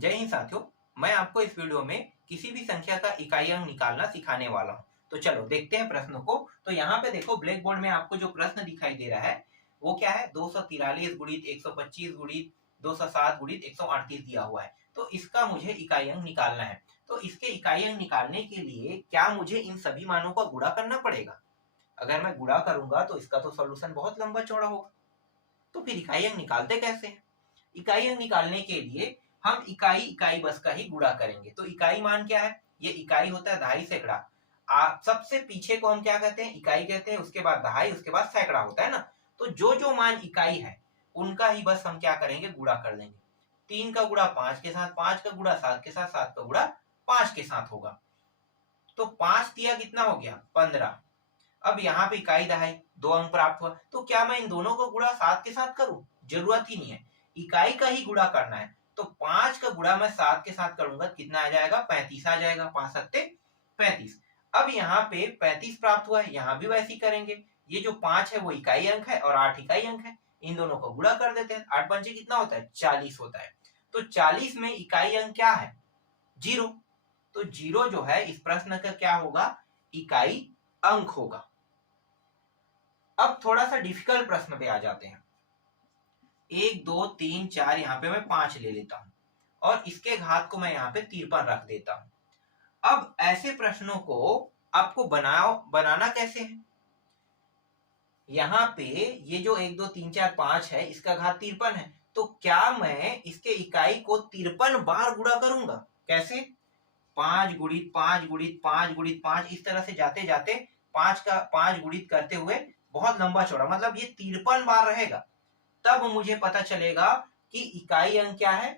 जय हिंद साथियों। मैं आपको इस वीडियो में किसी भी संख्या का इकाई अंक निकालना सिखाने वाला हूं। तो चलो देखते हैं प्रश्नों को। तो यहाँ पे देखो, ब्लैक बोर्ड में आपको जो प्रश्न दिखाई दे रहा है वो क्या है, 243 गुणित 125 गुणित 207 गुणित 138 दिया हुआ है। तो इसका मुझे इकाई अंक निकालना है। तो इसके इकाई अंक निकालने के लिए क्या मुझे इन सभी मानों का गुणा करना पड़ेगा? अगर मैं गुणा करूंगा तो इसका तो सोल्यूशन बहुत लंबा चौड़ा होगा। तो फिर इकाई अंक निकालते कैसे हैं? इकाई अंक निकालने के लिए हम इकाई इकाई बस का ही गुणा करेंगे। तो इकाई मान क्या है? ये इकाई होता है दहाई सैकड़ा। सबसे पीछे को हम क्या कहते हैं? इकाई कहते हैं। उसके बाद दहाई, उसके बाद सैकड़ा होता है ना। तो जो जो मान इकाई है उनका ही बस हम क्या करेंगे, गुणा कर देंगे। 3 का गुणा 5 के साथ, 5 का गुणा 7 के साथ, 7 का गुणा 5 के साथ होगा। तो 5 दिया कितना हो गया? 15। अब यहाँ पे इकाई दहाई 2 अंक प्राप्त हुआ। तो क्या मैं इन दोनों को गुणा 7 के साथ करूं? जरूरत ही नहीं है, इकाई का ही गुणा करना है। तो 5 का गुणा मैं 7 के साथ करूंगा, कितना आ जाएगा? 35 आ जाएगा। 5 सत्ते 35। अब यहाँ पे 35 प्राप्त हुआ है, यहाँ भी वैसे ही करेंगे। ये जो 5 है वो इकाई अंक है और 8 इकाई अंक है। इन दोनों को गुणा कर देते हैं। 8 पंचे कितना होता है? 40 होता है। तो 40 में इकाई अंक क्या है? 0। तो 0 जो है इस प्रश्न का क्या होगा? इकाई अंक होगा। अब थोड़ा सा डिफिकल्ट प्रश्न पे आ जाते हैं। 1 2 3 4, यहाँ पे मैं 5 ले लेता हूं और इसके घात को मैं यहाँ पे 53 रख देता हूं। अब ऐसे प्रश्नों को आपको बनाना कैसे है? यहाँ पे ये जो 1 2 3 4 5 है, इसका घात 53 है। तो क्या मैं इसके इकाई को 53 बार गुणा करूंगा? कैसे? 5 गुणित 5 गुणित 5 गुणित 5, इस तरह से जाते जाते 5 का 5 गुणित करते हुए बहुत लंबा चौड़ा, मतलब ये 53 बार रहेगा। तब मुझे पता चलेगा कि इकाई अंक क्या है।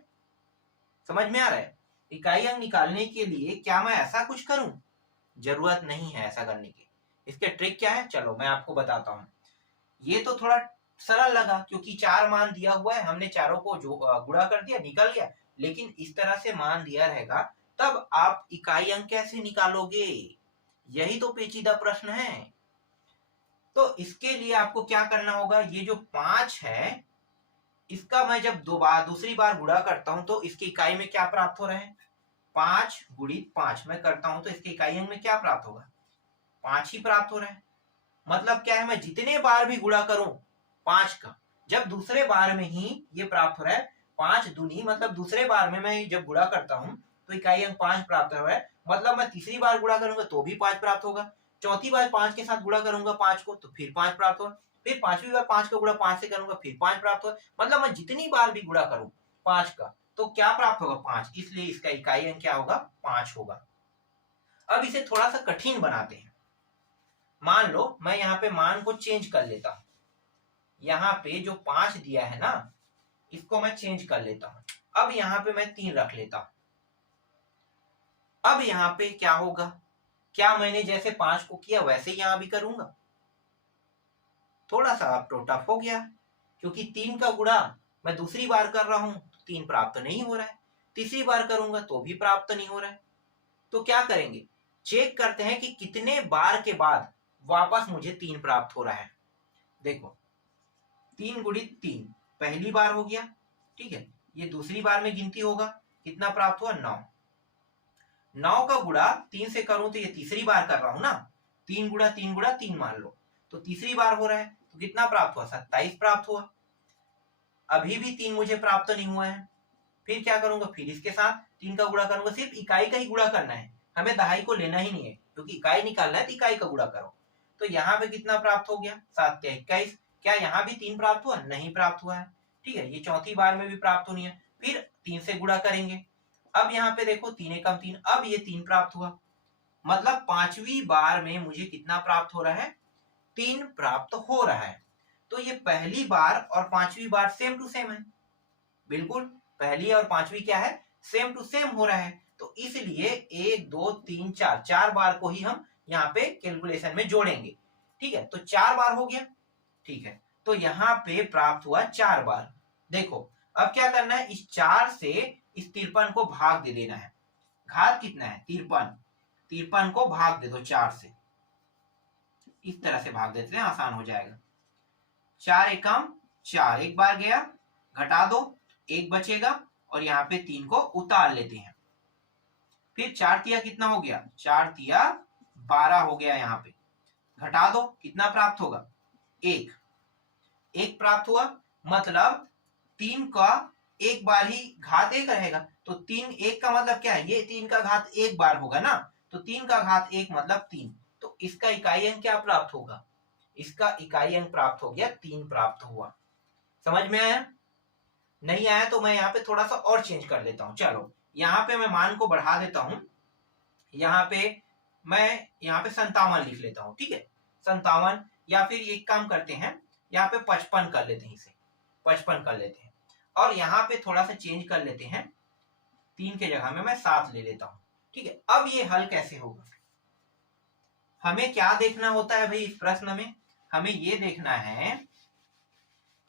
समझ में आ रहा है? इकाई अंक निकालने के लिए क्या मैं ऐसा कुछ करूं? जरूरत नहीं है ऐसा करने की। इसके ट्रिक क्या है, चलो मैं आपको बताता हूं। ये तो थोड़ा सरल लगा क्योंकि 4 मान दिया हुआ है, हमने चारों को जो गुणा कर दिया, निकल गया। लेकिन इस तरह से मान दिया रहेगा तब आप इकाई अंक कैसे निकालोगे? यही तो पेचीदा प्रश्न है। तो इसके लिए आपको क्या करना होगा, ये जो 5 है इसका मैं जब दूसरी बार गुणा करता हूं तो इसकी इकाई में क्या प्राप्त हो रहे हैं? 5 गुणित 5 मैं करता हूं तो इसके इकाई अंक में क्या प्राप्त होगा? 5 ही प्राप्त हो रहे हैं। मतलब क्या है, मैं जितने बार भी गुणा करूं 5 का, जब दूसरे बार में ही ये प्राप्त हो रहा है 5 दूनी, मतलब दूसरे बार में मैं जब गुणा करता हूं तो इकाई अंक 5 प्राप्त हो रहा है। मतलब मैं तीसरी बार गुणा करूंगा तो भी 5 प्राप्त होगा। चौथी बार 5 के साथ गुणा करूंगा 5 को तो फिर 5 प्राप्त होगा। फिर पांचवी बार 5 का गुणा 5 से करूंगा फिर 5 प्राप्त होगा। मतलब मैं जितनी बार भी गुणा करूं 5 का तो क्या प्राप्त होगा? 5। इसलिए इसका इकाई अंक क्या होगा? 5 होगा। अब इसे थोड़ा सा कठिन बनाते हैं। मान लो मैं यहाँ पे मान को चेंज कर लेता हूं। यहाँ पे जो 5 दिया है ना, इसको मैं चेंज कर लेता हूं। अब यहाँ पे मैं 3 रख लेता हूं। अब यहाँ पे क्या होगा? क्या मैंने जैसे 5 को किया वैसे ही यहाँ भी करूंगा? थोड़ा सा अब तो टफ हो गया क्योंकि 3 का गुणा मैं दूसरी बार कर रहा हूं तो 3 प्राप्त नहीं हो रहा है। तीसरी बार करूंगा तो भी प्राप्त नहीं हो रहा है। तो क्या करेंगे? चेक करते हैं कि कितने बार के बाद वापस मुझे 3 प्राप्त हो रहा है। देखो, 3 गुणित 3 पहली बार हो गया, ठीक है। ये दूसरी बार में गिनती होगा, कितना प्राप्त हुआ? 9। 9 का गुणा 3 से करूं तो ये तीसरी बार कर रहा हूं ना। 3 गुणा 3 गुणा 3 मान लो, तो तीसरी बार हो रहा है तो कितना प्राप्त हुआ? 27 प्राप्त हुआ। अभी भी 3 मुझे प्राप्त नहीं हुआ है। फिर क्या करूंगा? फिर इसके साथ 3 का गुणा करूंगा। सिर्फ इकाई का ही गुणा करना है, हमें दहाई को लेना ही नहीं है क्योंकि इकाई निकालना है तो इकाई का गुणा करो। तो यहाँ पे कितना प्राप्त हो गया? 7 या 21। क्या यहाँ भी 3 प्राप्त हुआ? नहीं प्राप्त हुआ है, ठीक है। ये चौथी बार में भी प्राप्त होनी है। फिर 3 से गुणा करेंगे। अब यहाँ पे देखो 3 एकम 3, अब ये 3 प्राप्त हुआ। मतलब पांचवी बार में मुझे कितना प्राप्त हो रहा है? 3 प्राप्त हो रहा है। तो ये पहली बार और पांचवी बार सेम टू सेम है। बिल्कुल, पहली और पांचवी क्या है? सेम टू सेम हो रहा है। तो इसलिए 1 2 3 4, 4 बार को ही हम यहाँ पे कैलकुलेशन में जोड़ेंगे, ठीक है। तो 4 बार हो गया, ठीक है। तो यहाँ पे प्राप्त हुआ 4 बार। देखो अब क्या करना है, इस 4 से इस 53 को भाग दे देना है। घात कितना है? 53। 53 को भाग दे दो 4 से, इस तरह से भाग देते हैं, आसान हो जाएगा। 4 एकम 4, एक बार गया, घटा दो, 1 बचेगा और यहाँ पे 3 को उतार लेते हैं। फिर 4 तिया कितना हो गया, 4 तिया 12 हो गया। यहाँ पे घटा दो, कितना प्राप्त होगा, 1 प्राप्त हुआ। मतलब 3 का एक बार ही घात 1 रहेगा, तो 3 1 का मतलब क्या है, ये 3 का घात 1 बार होगा ना, तो 3 का घात 1 मतलब 3। तो इसका इकाई अंक क्या प्राप्त होगा, इसका इकाई अंक प्राप्त हो गया 3 प्राप्त हुआ। समझ में आया? नहीं आया तो मैं यहाँ पे थोड़ा सा और चेंज कर लेता हूँ। चलो यहाँ पे मैं मान को बढ़ा देता हूँ, यहाँ पे मैं यहाँ पे 57 लिख लेता हूँ, ठीक है 57। या फिर एक काम करते हैं, यहाँ पे 55 कर लेते हैं, इसे 55 कर लेते हैं। और यहाँ पे थोड़ा सा चेंज कर लेते हैं, 3 के जगह में मैं 7 ले लेता हूँ, ठीक है। अब ये हल कैसे होगा, हमें क्या देखना होता है भाई इस प्रश्न में, हमें ये देखना है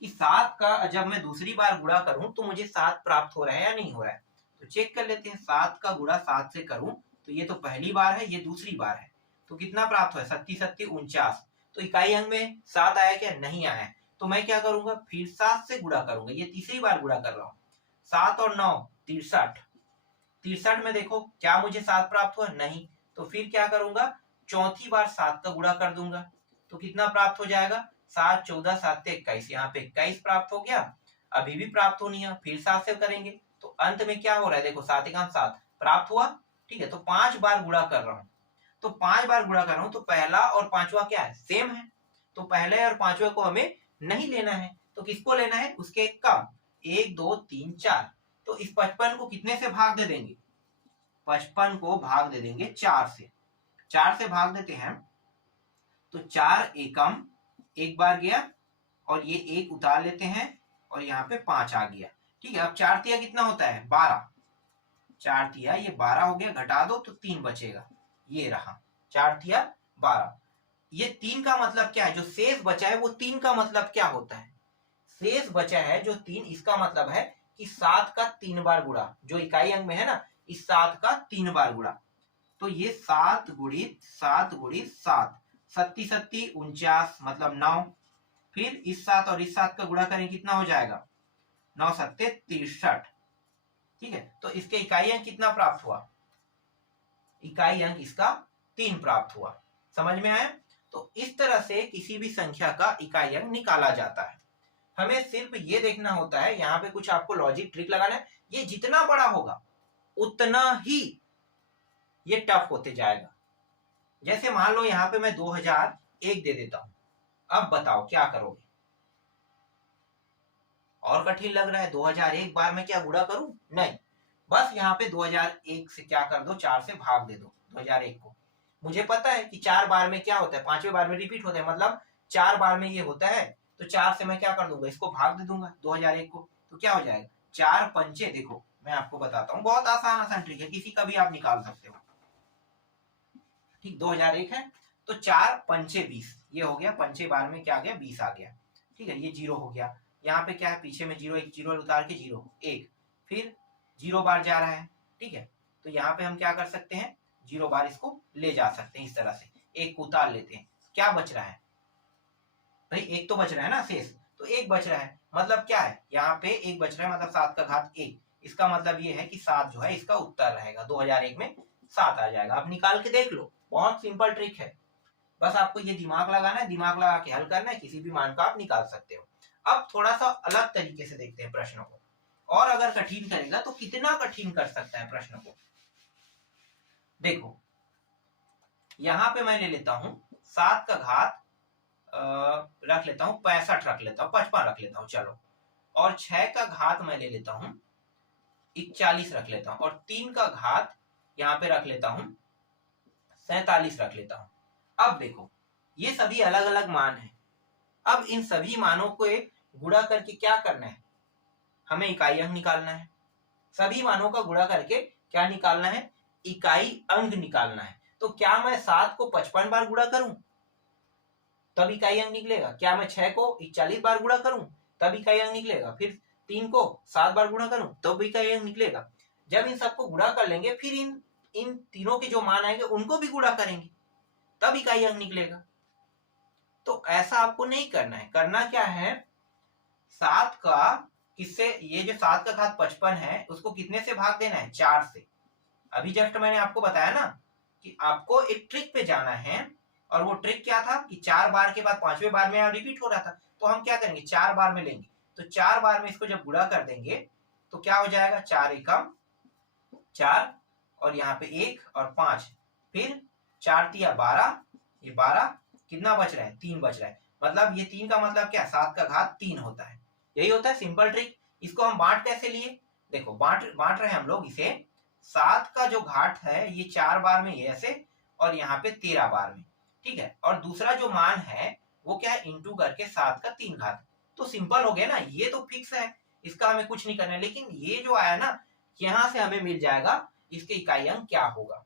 कि 7 का जब मैं दूसरी बार गुणा करूं तो मुझे 7 प्राप्त हो रहा है या नहीं हो रहा है। तो चेक कर लेते हैं, 7 का गुणा 7 से करूं तो ये तो पहली बार है, ये दूसरी बार है, तो कितना प्राप्त हुआ, 7 7 49। तो इकाई अंक में 7 आया क्या, नहीं आया। तो मैं क्या करूंगा, फिर 7 से गुणा करूंगा, ये तीसरी बार गुणा कर रहा हूँ। 7 और 9 63, 63 में देखो क्या मुझे 7 प्राप्त हुआ, नहीं। तो फिर क्या करूंगा, चौथी बार 7 का गुणा कर दूंगा, तो कितना प्राप्त हो जाएगा, 7 14 7 21, यहाँ पे 21 प्राप्त हो गया। अभी भी प्राप्त होनी है, फिर 7 से करेंगे तो अंत में क्या हो रहा है, देखो 7 1 7 प्राप्त हुआ, ठीक है। तो 5 बार गुणा कर रहा हूँ, तो 5 बार गुणा कर रहा हूँ, तो पहला और पांचवा क्या है, सेम है। तो पहले और पांचवे को हमें नहीं लेना है, तो किसको लेना है, उसके कम, 1 2 3 4। तो इस 55 को कितने से भाग दे देंगे, 55 को भाग दे देंगे 4 से, 4 से भाग देते हैं तो 4 एकम एक बार गया और ये 1 उतार लेते हैं और यहाँ पे 5 आ गया, ठीक है। अब 4 तिया कितना होता है, 12, 4 तिया ये 12 हो गया, घटा दो तो 3 बचेगा, ये रहा 4 तिया 12। ये 3 का मतलब क्या है, जो शेष बचा है वो 3 का मतलब क्या होता है, शेष बचा है जो 3, इसका मतलब है कि 7 का 3 बार गुणा, जो इकाई अंक में है ना, इस 7 का 3 बार गुणा। तो ये 7 गुणित 7 गुणित 7, 7 7 49 मतलब 9। फिर इस 7 और इस 7 का गुणा करें, कितना हो जाएगा, 9 7 63, ठीक है। तो इसके इकाई अंक कितना प्राप्त हुआ, इकाई अंक इसका 3 प्राप्त हुआ। समझ में आया? तो इस तरह से किसी भी संख्या का इकाई अंक निकाला जाता है। हमें सिर्फ ये देखना होता है, यहाँ पे कुछ आपको लॉजिक ट्रिक लगाना है, ये जितना बड़ा होगा उतना ही ये टफ होते जाएगा। जैसे मान लो यहाँ पे मैं 2001 दे देता हूं, अब बताओ क्या करोगे, और कठिन लग रहा है, 2001 बार में क्या गुणा करूं, नहीं, बस यहाँ पे 2001 से क्या कर दो, 4 से भाग दे दो 2001 को। मुझे पता है कि 4 बार में क्या होता है, 5वें बार में रिपीट होता है, मतलब 4 बार में ये होता है, तो 4 से मैं क्या कर दूंगा, इसको भाग दे दूंगा 2001 को, तो क्या हो जाएगा, 4 पंचे, देखो मैं आपको बताता हूँ, बहुत आसान आसान ट्रिक है, किसी का भी आप निकाल सकते हो, ठीक। 2001 है तो 4 पंचे 20, ये हो गया, पंचे बार में क्या आ गया, 20 आ गया, ठीक है। ये 0 हो गया, यहाँ पे क्या है, पीछे में 0 एक 0 उतार के 0 1, फिर 0 बार जा रहा है, ठीक है। तो यहाँ पे हम क्या कर सकते हैं, 0 बार इसको ले जा सकते हैं, इस तरह से एक उतार लेते हैं। क्या बच रहा है भाई, एक तो बच रहा है ना शेष, तो एक बच रहा है, मतलब क्या है, यहाँ पे एक बच रहा है, मतलब 7 का घात 1, इसका मतलब ये है कि 7 जो है इसका उत्तर रहेगा, 2001 में 7 आ जाएगा। आप निकाल के देख लो, बहुत सिंपल ट्रिक है, बस आपको ये दिमाग लगाना है, दिमाग लगा के हल करना है, किसी भी मान का आप निकाल सकते हो। अब थोड़ा सा अलग तरीके से देखते हैं प्रश्नों को, और अगर कठिन करेगा तो कितना कठिन कर सकता है प्रश्न को। देखो यहां पे मैं ले लेता हूं 7 का घात रख लेता हूं 65, रख लेता हूं 55 रख लेता हूं, चलो, और 6 का घात मैं ले लेता हूं 41 रख लेता हूं, और 3 का घात यहाँ पे रख लेता हूं 47 रख लेता हूं। अब देखो ये सभी अलग अलग मान है, अब इन सभी मानों को गुणा करके क्या करना है, हमें इकाई अंक निकालना है। सभी मानों का गुणा करके क्या निकालना है, इकाई अंक निकालना है। तो क्या मैं 7 को 55 बार गुणा करूं तब इकाई अंक निकलेगा, क्या मैं 6 को 41 बार गुणा करूं तब इकाई अंक निकलेगा, फिर 3 को 7 बार गुणा करूं तब इकाई अंक निकलेगा। जब इन सबको गुणा कर लेंगे, फिर इन तीनों के जो मान आएंगे उनको भी गुणा करेंगे, तब इकाई अंक निकलेगा। तो ऐसा आपको नहीं करना है, करना क्या है, 7 का किससे, ये जो 7 का घात 55 है उसको कितने से भाग देना है, 4 से। अभी जस्ट मैंने आपको बताया ना कि आपको एक ट्रिक पे जाना है, और वो ट्रिक क्या था कि 4 बार के बाद 5वें बार में रिपीट हो रहा था, तो हम क्या करेंगे 4 बार में लेंगे, तो 4 बार में इसको जब गुणा कर देंगे तो क्या हो जाएगा, 4 एकम 4, और यहाँ पे 1 और 5, फिर 4 तिया 12, ये 12 कितना बच रहा है, 3 बच रहा है। मतलब ये 3 का मतलब क्या, 7 का घात 3 होता है। यही होता है सिंपल ट्रिक। इसको हम बांट कैसे लिए, देखो बांट रहे हैं हम लोग इसे, 7 का जो घाट है ये 4 बार में ये ऐसे, और यहाँ पे 13 बार में, ठीक है। और दूसरा जो मान है वो क्या है, इंटू करके 7 का 3 घात। तो सिंपल हो गया ना, ये तो फिक्स है, इसका हमें कुछ नहीं करना है। लेकिन ये जो आया ना, यहाँ से हमें मिल जाएगा इसके इकाई अंक क्या होगा।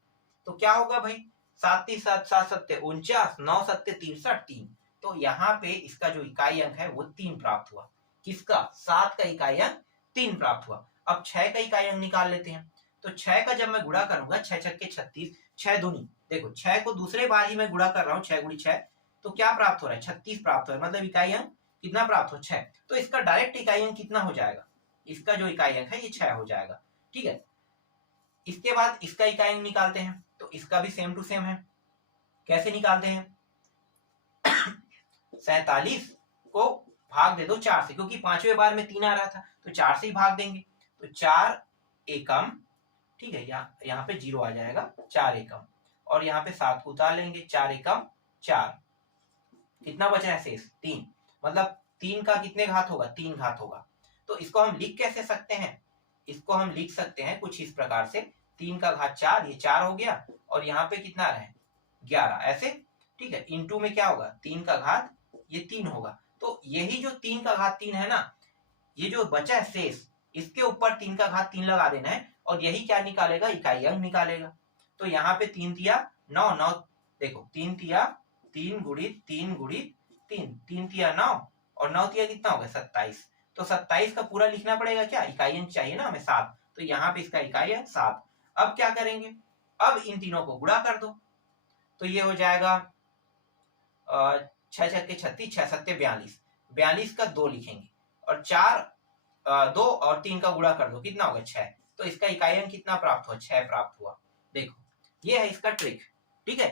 तो क्या होगा भाई, 7 3 7 7 7 49, 9 7 63 3। तो यहाँ पे इसका जो इकाई अंक है वो 3 प्राप्त हुआ। किसका, 7 का इकाई अंक 3 प्राप्त हुआ। अब 6 का इकाई अंक निकाल लेते हैं। तो 6 का जब मैं गुणा करूंगा, 6 छक्के 36, 6 दूनी, देखो 6 को दूसरे बार ही मैं गुणा कर रहा हूँ, 6 गुणी 6, तो क्या प्राप्त हो रहा है, 36 प्राप्त हो रहा है। मतलब इकाई अंक कितना प्राप्त हो, 6। तो इसका डायरेक्ट इकाई अंक कितना हो जाएगा, इसका जो इकाई अंक है ये 6 हो जाएगा, ठीक है। इसके बाद इसका इकाई अंक निकालते हैं, तो इसका भी सेम टू सेम है। कैसे निकालते हैं, 47 को भाग दे दो 4 से, क्योंकि 5वें बार में 3 आ रहा था, तो 4 से ही भाग देंगे। तो 4 एकम, ठीक है, यहाँ पे 0 आ जाएगा, 4 एकम, और यहाँ पे 7 को उतार लेंगे, 4 एकम 4, कितना बच रहा है शेष, 3। मतलब 3 का कितने घात होगा, 3 घात होगा। तो इसको हम लिख कैसे सकते हैं, इसको हम लिख सकते हैं कुछ इस प्रकार से, 3 का घात 4, ये 4 हो गया, और यहाँ पे कितना रहे 11, ऐसे, ठीक है। इंटू में क्या होगा, 3 का घात ये 3 होगा। तो यही जो 3 का घात 3 है ना, ये जो बचा है शेष, इसके ऊपर 3 का घात 3 लगा देना है, और यही क्या निकालेगा, इकाई अंक निकालेगा। तो यहाँ पे 3 तिया 9, 9 देखो 3 तिया 3 गुणित 3 गुणित 3, 3 तिया 9, और 9 तिया कितना होगा 27। तो 27 का पूरा लिखना पड़ेगा, क्या इकाई अंक चाहिए ना हमें 7, तो यहाँ पे इसका इकाई अंक 7। अब क्या करेंगे, अब इन तीनों को गुणा कर दो, तो ये हो जाएगा 6 छक्के 36, 6 सत्ते 42, 42 का 2 लिखेंगे, और 2 और 3 का गुणा कर दो, कितना होगा 6। तो इसका इकाई अंक कितना प्राप्त हुआ, 6 प्राप्त हुआ। देखो ये है इसका ट्रिक, ठीक है।